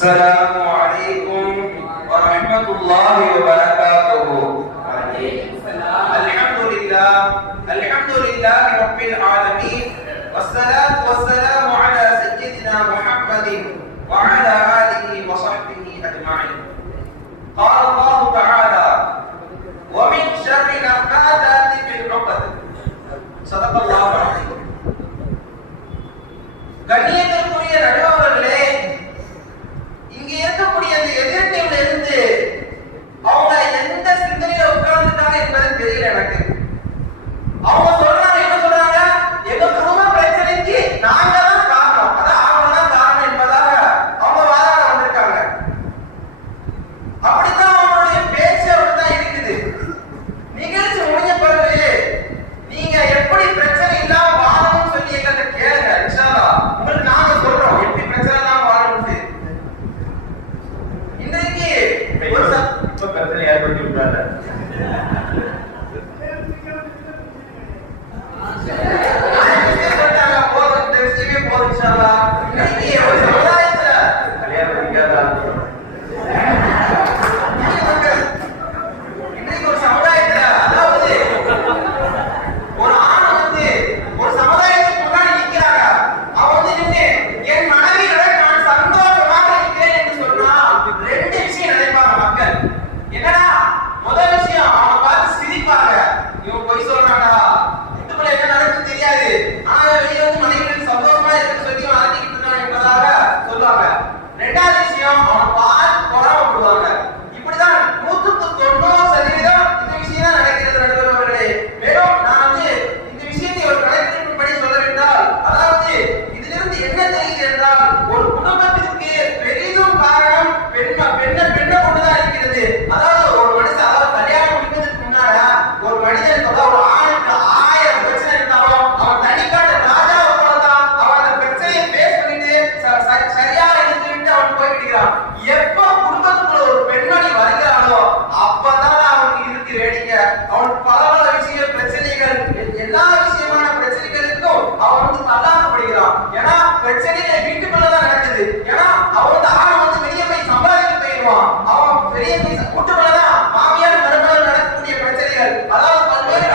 السلام عليكم ورحمة الله وبركاته. الحمد لله الحمد لله رب العالمين والصلاة والسلام على سيدنا محمد وعلى آله وصحبه أجمعين. قال الله تعالى ومن شر نفاذات في العقد. صدق الله. but Bethany Edward would run that. இருந்தது. ஏன்னா அவனோட ஆள் வந்து பெரிய போய் சம்பாதிக்க போயிடுவான். அவன் வெளியே போய் கூட்டப்படதான் மாமியார் மருமகள் நடக்கக்கூடிய பிரச்சனைகள். அதாவது பல்வேறு